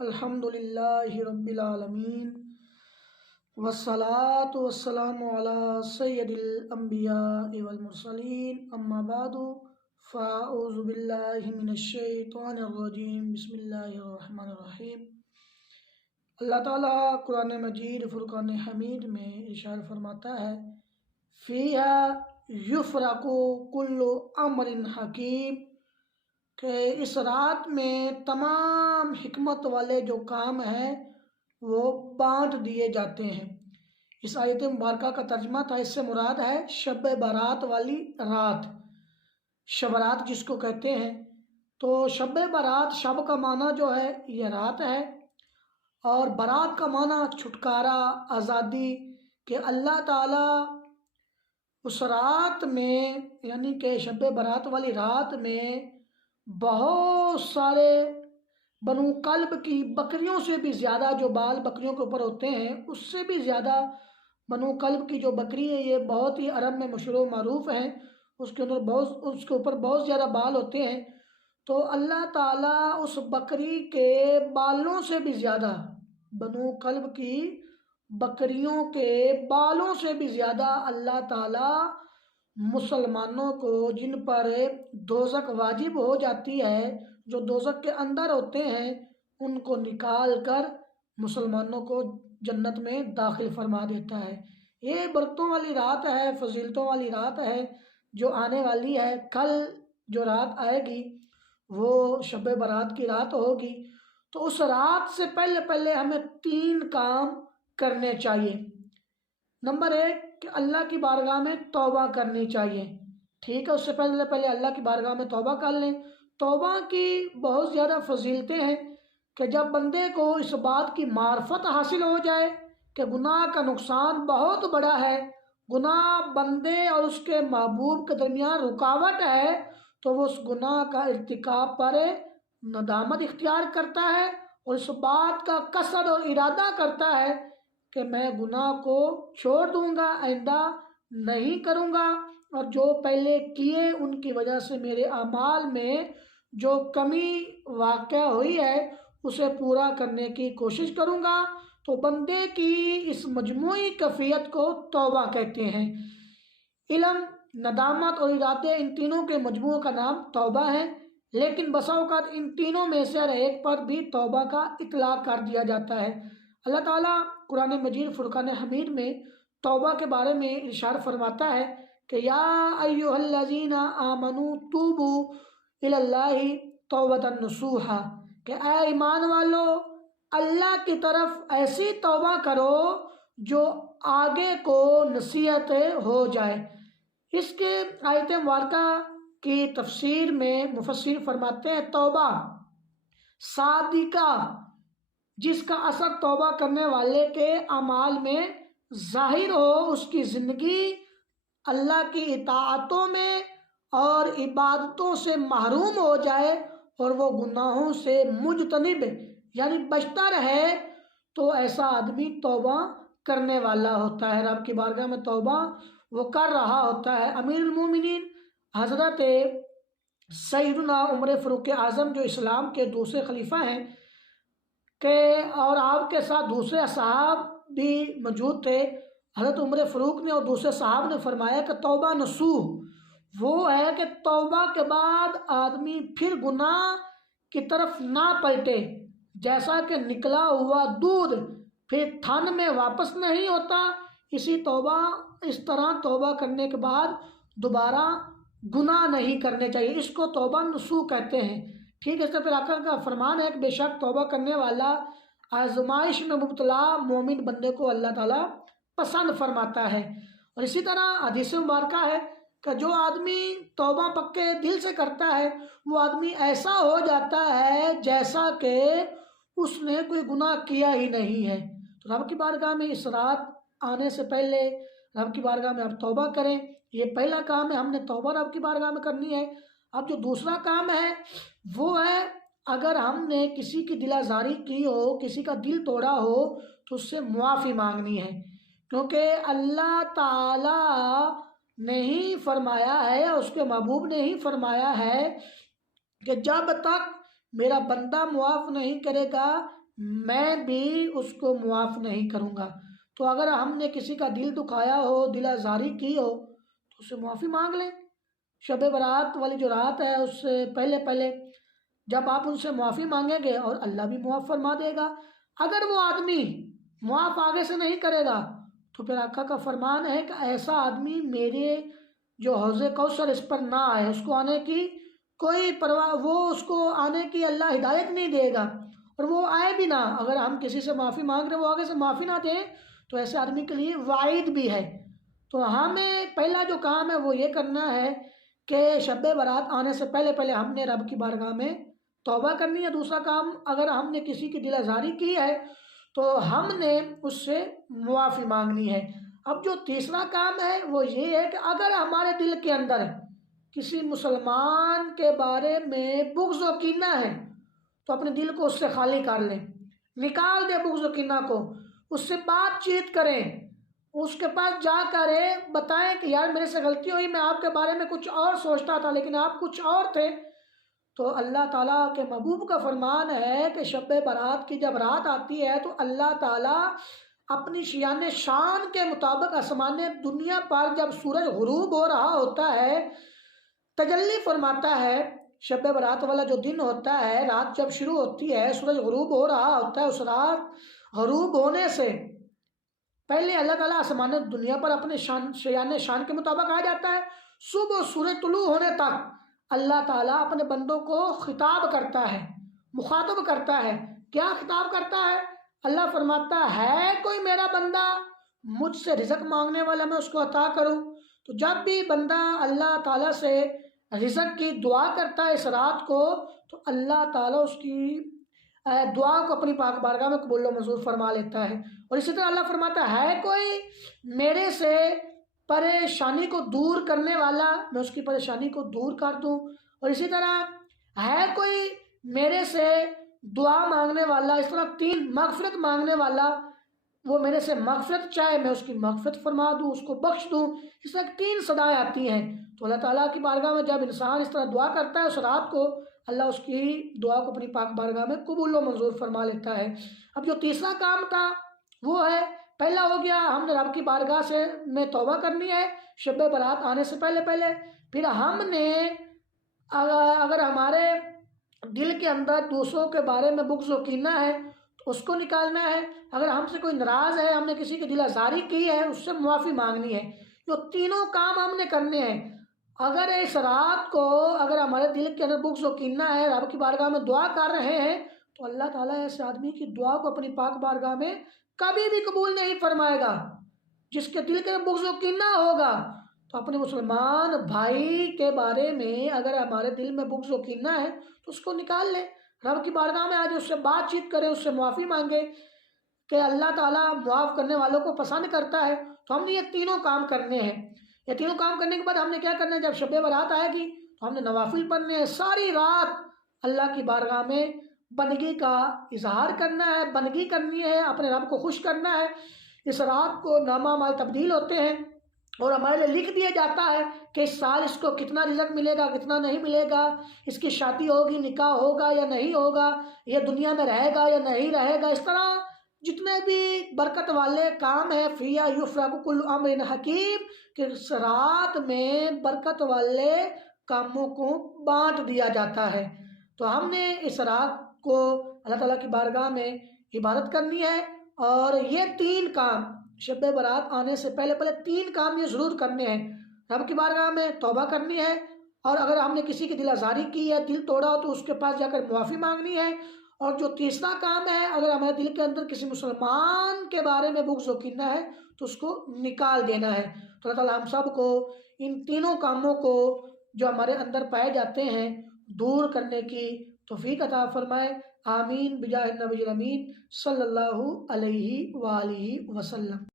الحمد للہ رب العالمین والصلاة والسلام علی سید الانبیاء والمرسلین اما بعد فاعوذ باللہ من الشیطان الرجیم بسم اللہ الرحمن الرحیم۔ اللہ تعالیٰ قرآن مجید فرقان حمید میں ارشاد فرماتا ہے فیہا یفرق کل امر حکیم، کہ اس رات میں تمام حکمت والے جو کام ہیں وہ بانٹ دیے جاتے ہیں۔ اس آیت مبارکہ کا ترجمہ تھا، اس سے مراد ہے شب برات والی رات، شب رات جس کو کہتے ہیں۔ تو شب برات، شب کا معنی جو ہے یہ رات ہے، اور برات کا معنی چھٹکارا، آزادی، کہ اللہ تعالیٰ اس رات میں یعنی کہ شب برات والی رات میں بہت سارے بنو کلب کی بکریوں سے بھی زیادہ، جو بال بکریوں کے اوپر ہوتے ہیں اس سے بھی زیادہ بنو کلب کی جو بکری ہے یہ بہت ہی عرب میں مشہور و معروف ہیں، اس کے اوپر بہت زیادہ بال ہوتے ہیں۔ تو اللہ تعالیٰ اس بکری کے بالوں سے بھی زیادہ، بنو کلب کی بکریوں کے بالوں سے بھی زیادہ اللہ تعالیٰ مسلمانوں کو، جن پر دوزخ واجب ہو جاتی ہے، جو دوزخ کے اندر ہوتے ہیں، ان کو نکال کر مسلمانوں کو جنت میں داخل فرما دیتا ہے۔ یہ برکتوں والی رات ہے، فضیلتوں والی رات ہے جو آنے والی ہے۔ کل جو رات آئے گی وہ شب برات کی رات ہوگی۔ تو اس رات سے پہلے ہمیں 3 کام کرنے چاہیے۔ نمبر 1 کہ اللہ کی بارگاہ میں توبہ کرنی چاہیے، ٹھیک ہے؟ اس سے پہلے اللہ کی بارگاہ میں توبہ کر لیں۔ توبہ کی بہت زیادہ فضیلتیں ہیں کہ جب بندے کو اس بات کی معرفت حاصل ہو جائے کہ گناہ کا نقصان بہت بڑا ہے، گناہ بندے اور اس کے محبوب کے درمیان رکاوٹ ہے، تو وہ اس گناہ کا ارتکاب پر ندامت اختیار کرتا ہے اور اس بات کا قصد اور ارادہ کرتا ہے کہ میں گناہ کو چھوڑ دوں گا، آئندہ نہیں کروں گا، اور جو پہلے کیے ان کی وجہ سے میرے اعمال میں جو کمی واقع ہوئی ہے اسے پورا کرنے کی کوشش کروں گا۔ تو بندے کی اس مجموعی کیفیت کو توبہ کہتے ہیں۔ علم، ندامت اور ارادے، ان تینوں کے مجموعے کا نام توبہ ہے، لیکن بسا اوقات ان تینوں میں سے ہر ایک پر بھی توبہ کا اطلاق کر دیا جاتا ہے۔ اللہ تعالیٰ قرآن مجید فرقان حمید میں توبہ کے بارے میں ارشاد فرماتا ہے کہ یا ایھا الذین آمنوا توبوا الی اللہ توبۃ نصوحا، کہ اے ایمان والو اللہ کی طرف ایسی توبہ کرو جو آگے کو نصیحت ہو جائے۔ اس کے آیت مبارکہ کی تفسیر میں مفسر فرماتے ہیں توبہ صادقہ، جس کا اثر توبہ کرنے والے کے اعمال میں ظاہر ہو، اس کی زندگی اللہ کی اطاعتوں میں اور عبادتوں سے محروم ہو جائے اور وہ گناہوں سے مجتنب یعنی بچتا رہے، تو ایسا آدمی توبہ کرنے والا ہوتا ہے، رب کی بارگاہ میں توبہ وہ کر رہا ہوتا ہے۔ امیر المومنین حضرت سیدنا عمر فاروق اعظم جو اسلام کے دوسرے خلیفہ ہیں کہ اور آپ کے ساتھ دوسرے اصحاب بھی موجود تھے، حضرت عمر فاروق نے اور دوسرے صحاب نے فرمایا کہ توبہ نصوح وہ ہے کہ توبہ کے بعد آدمی پھر گناہ کی طرف نہ پلٹے، جیسا کہ نکلا ہوا دودھ پھر تھن میں واپس نہیں ہوتا، اس طرح توبہ کرنے کے بعد دوبارہ گناہ نہیں کرنے چاہیے۔ اس کو توبہ نصوح کہتے ہیں، ٹھیک ہے؟ اس کا پھر آقا کا فرمان ہے کہ بے شک توبہ کرنے والا آزمائش میں مبتلا مومن بندے کو اللہ تعالیٰ پسند فرماتا ہے۔ اور اسی طرح حدیث مبارکہ ہے کہ جو آدمی توبہ پکے دل سے کرتا ہے وہ آدمی ایسا ہو جاتا ہے جیسا کہ اس نے کوئی گناہ کیا ہی نہیں ہے۔ تو رب کی بارگاہ میں اس رات آنے سے پہلے رب کی بارگاہ میں آپ توبہ کریں، یہ پہلا کام ہے، ہم نے توبہ رب کی بارگاہ میں کرنی ہے۔ اب جو دوسرا کام ہے وہ ہے اگر ہم نے کسی کی دل آزاری کی ہو، کسی کا دل توڑا ہو، تو اس سے معافی مانگنی ہے، کیونکہ اللہ تعالیٰ نے ہی فرمایا ہے، اس کے محبوب نے ہی فرمایا ہے کہ جب تک میرا بندہ معاف نہیں کرے گا میں بھی اس کو معاف نہیں کروں گا۔ تو اگر ہم نے کسی کا دل دکھایا ہو، دل آزاری کی ہو، تو اس سے معافی مانگ لیں۔ شب برات والی جو رات ہے اس سے پہلے پہلے جب آپ ان سے معافی مانگیں گے اور اللہ بھی معاف فرما دے گا۔ اگر وہ آدمی معاف آگے سے نہیں کرے گا تو پھر آقا کا فرمان ہے کہ ایسا آدمی میرے جو حوض کوثر اس پر نہ آئے، اس کو آنے کی کوئی پرواہ، وہ اس کو آنے کی اللہ ہدایت نہیں دے گا، اور وہ آئے بھی نہ۔ اگر ہم کسی سے معافی مانگ رہے وہ آگے سے معافی نہ دیں تو ایسے آدمی کے لیے وعید بھی ہے۔ تو ہمیں پہلا جو کام ہے وہ یہ کرنا ہے کہ شب برات آنے سے پہلے پہلے ہم نے رب کی بارگاہ میں توبہ کرنی ہے۔ دوسرا کام، اگر ہم نے کسی کی دل آزاری کی ہے تو ہم نے اس سے معافی مانگنی ہے۔ اب جو تیسرا کام ہے وہ یہ ہے کہ اگر ہمارے دل کے اندر کسی مسلمان کے بارے میں بغض و کینہ ہے تو اپنے دل کو اس سے خالی کر لیں، نکال دیں بغض و کینہ کو، اس سے بات چیت کریں، اس کے پاس جا کر بتائیں کہ یار میرے سے غلطی ہوئی، میں آپ کے بارے میں کچھ اور سوچتا تھا لیکن آپ کچھ اور تھے۔ تو اللہ تعالیٰ کے محبوب کا فرمان ہے کہ شب برات کی جب رات آتی ہے تو اللہ تعالیٰ اپنی شیان شان کے مطابق آسمان دنیا پر جب سورج غروب ہو رہا ہوتا ہے تجلی فرماتا ہے۔ شب برات والا جو دن ہوتا ہے، رات جب شروع ہوتی ہے، سورج غروب ہو رہا ہوتا ہے، اس رات غروب ہونے سے پہلے اللہ تعالیٰ آسمان دنیا پر اپنے شیان شان کے مطابق آ جاتا ہے۔ صبح سورج طلوع ہونے تک اللہ تعالیٰ اپنے بندوں کو خطاب کرتا ہے، مخاطب کرتا ہے۔ کیا خطاب کرتا ہے؟ اللہ فرماتا ہے کوئی میرا بندہ مجھ سے رزق مانگنے والا، میں اس کو عطا کروں۔ تو جب بھی بندہ اللہ تعالیٰ سے رزق کی دعا کرتا ہے اس رات کو تو اللہ تعالیٰ اس کی دعا کو اپنی پاک بارگاہ میں قبول و منظور فرما لیتا ہے۔ اور اسی طرح اللہ فرماتا ہے کوئی میرے سے پریشانی کو دور کرنے والا، میں اس کی پریشانی کو دور کر دوں۔ اور اسی طرح ہے کوئی میرے سے دعا مانگنے والا، اس طرح تین مغفرت مانگنے والا، وہ میرے سے مغفرت چاہے میں اس کی مغفرت فرما دوں، اس کو بخش دوں۔ اس طرح تین صدائیں آتی ہیں۔ تو اللہ تعالیٰ کی بارگاہ میں جب انسان اس طرح دعا کرتا ہے اس رات کو، اللہ اس کی دعا کو اپنی پاک بارگاہ میں قبول و منظور فرما لیتا ہے۔ اب جو تیسرا کام تھا وہ ہے، پہلا ہو گیا ہم نے رب کی بارگاہ سے میں توبہ کرنی ہے شب برات آنے سے پہلے پہلے۔ پھر ہم نے اگر ہمارے دل کے اندر دوسروں کے بارے میں بغض و کینہ ہے تو اس کو نکالنا ہے۔ اگر ہم سے کوئی ناراض ہے، ہم نے کسی کی دل آزاری کی ہے، اس سے معافی مانگنی ہے۔ جو تینوں کام ہم نے کرنے ہیں۔ اگر اس رات کو اگر ہمارے دل کے اندر بغض و کینہ ہے، رب کی بارگاہ میں دعا کر رہے ہیں تو اللہ تعالیٰ ایسے آدمی کی دعا کو اپنی پاک بارگاہ میں کبھی بھی قبول نہیں فرمائے گا۔ جس کے دل کے اندر بغض و کینہ ہوگا تو اپنے مسلمان بھائی کے بارے میں اگر ہمارے دل میں بغض و کینہ ہے تو اس کو نکال لیں، رب کی بارگاہ میں آج اس سے بات چیت کریں، اس سے معافی مانگے کہ اللہ تعالیٰ معاف کرنے والوں کو پسند کرتا ہے۔ تو ہم نے یہ تینوں کام کرنے ہیں۔ یہ تینوں کام کرنے کے بعد ہم نے کیا کرنا ہے؟ جب شب برات آئے گی تو ہم نے نوافل پڑھنے ہیں، ساری رات اللہ کی بارگاہ میں بندگی کا اظہار کرنا ہے، بندگی کرنی ہے، اپنے رب کو خوش کرنا ہے۔ اس رات کو نامہ مال تبدیل ہوتے ہیں اور ہمارے لیے لکھ دیا جاتا ہے کہ اس سال اس کو کتنا رزق ملے گا، کتنا نہیں ملے گا، اس کی شادی ہوگی، نکاح ہوگا یا نہیں ہوگا، یہ دنیا میں رہے گا یا نہیں رہے گا۔ اس طرح جتنے بھی برکت والے کام ہیں، فیہا یفرق کل امر حکیم، کہ اس رات میں برکت والے کاموں کو بانٹ دیا جاتا ہے۔ تو ہم نے اس رات کو اللہ تعالیٰ کی بارگاہ میں عبادت کرنی ہے، اور یہ تین کام شب برات آنے سے پہلے پہلے تین کام یہ ضرور کرنے ہیں۔ رب کی بارگاہ میں توبہ کرنی ہے، اور اگر ہم نے کسی کی دل آزاری کی ہے، دل توڑا ہو، تو اس کے پاس جا کر معافی مانگنی ہے۔ اور جو تیسرا کام ہے، اگر ہمارے دل کے اندر کسی مسلمان کے بارے میں بغض و کینہ ہے تو اس کو نکال دینا ہے۔ تو اللہ تعالیٰ ہم سب کو ان تینوں کاموں کو جو ہمارے اندر پائے جاتے ہیں دور کرنے کی توفیق عطا فرمائے۔ آمین بجاہ النبی الامین صلی اللہ علیہ وآلہ وسلم۔